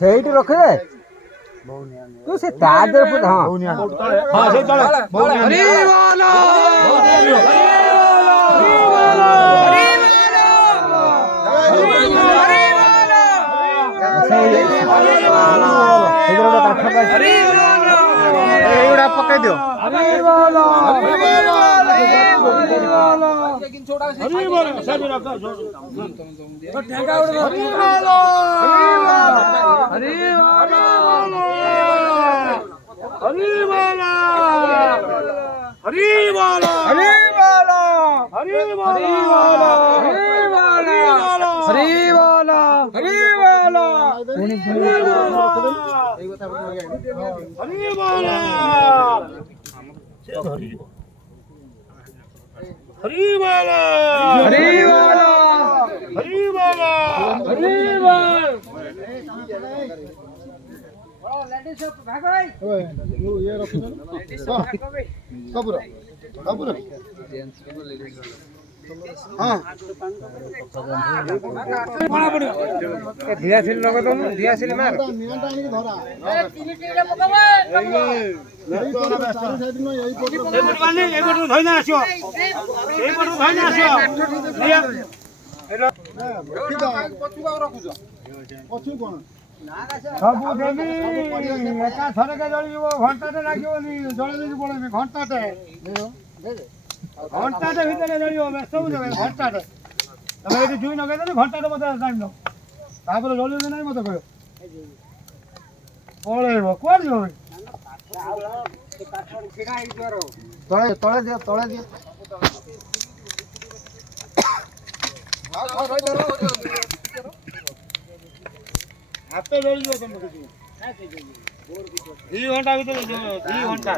ସେଇଠି ରଖିଦେ ତୁ ସେ ତାଜର ପୁଟ ହଁ ହଁ ସେଇ ତଳେ ହରି ବୋଲ ଏଇଗୁଡ଼ା ପକେଇ ଦିଅ ସବୁ ଦେବି ଏକା ଥରକେ ଜଳିଯିବ ଘଣ୍ଟାଟେ ଲାଗିବନି ଜଳେଇକି ପଳେଇବି ଘଣ୍ଟାଟେ ଭିତରେ ଜଳିବ ସବୁ ଦେବେ ଘଣ୍ଟାଟେ ତମେ ଏଠି ଜୁଇ ଲଗେଇଦେଲେ ଘଣ୍ଟାଟେ ମତେ ଟାଇମ୍ ନବ ତାପରେ ଜଳିବ ନାହିଁ ମତେ କହିବ ପଳେଇବ କୁଆଡେ ଯିବ ତଳେ ଦିଅ ହାତ ଜଳିଯିବ ତମେ କିଛି 2 ଘଣ୍ଟା ଭିତରେ 2 ଘଣ୍ଟା